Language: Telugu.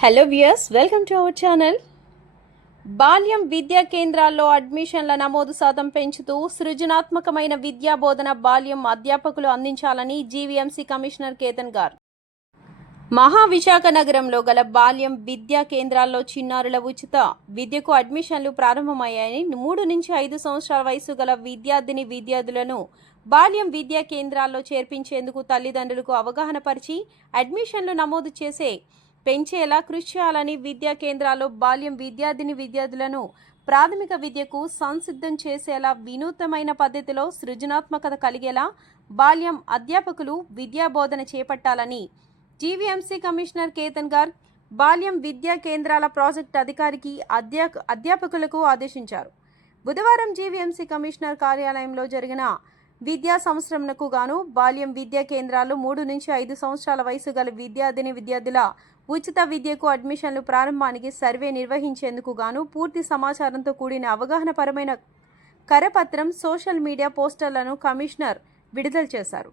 Hello viewers, welcome to our channel. బాల్యం విద్యా కేంద్రాల్లో అడ్మిషన్ల నమోదు శాతం పెంచుతూ సృజనాత్మకమైన విద్యా బోధన బాల్యం అధ్యాపకులు అందించాలని జీవీఎంసీ కమిషనర్ కేతన్ గారు మహావిశాఖ నగరంలో గల బాల్యం విద్యా కేంద్రాల్లో చిన్నారుల ఉచిత విద్యకు అడ్మిషన్లు ప్రారంభమయ్యాయని 3 నుంచి 5 సంవత్సరాల వయసు గల విద్యార్థులను బాల్యం విద్యా కేంద్రాల్లో చేర్పించేందుకు తల్లిదండ్రులకు అవగాహన పరిచి అడ్మిషన్లు నమోదు పెంచేలా కృషి చేయాలని విద్యా కేంద్రాల్లో బాల్యం విద్యార్థులను ప్రాథమిక విద్యకు సంసిద్ధం చేసేలా వినూత్నమైన పద్ధతిలో సృజనాత్మకత కలిగేలా బాల్యం అధ్యాపకులు విద్యా బోధన చేపట్టాలని జీవీఎంసీ కమిషనర్ కేతన్ గారు బాల్యం విద్యా కేంద్రాల ప్రాజెక్ట్ అధికారికి అధ్యాపకులకు ఆదేశించారు. బుధవారం జీవీఎంసీ కమిషనర్ కార్యాలయంలో జరిగిన విద్యా సంవత్సరంకు గాను బాల్యం విద్యా కేంద్రాల్లో 3 నుంచి 5 సంవత్సరాల వయసు గల విద్యార్థుల ఉచిత విద్యకు అడ్మిషన్లు ప్రారంభానికి సర్వే నిర్వహించేందుకు గాను పూర్తి సమాచారంతో కూడిన అవగాహనపరమైన కరపత్రం, సోషల్ మీడియా పోస్టర్లను కమిషనర్ విడుదల చేశారు.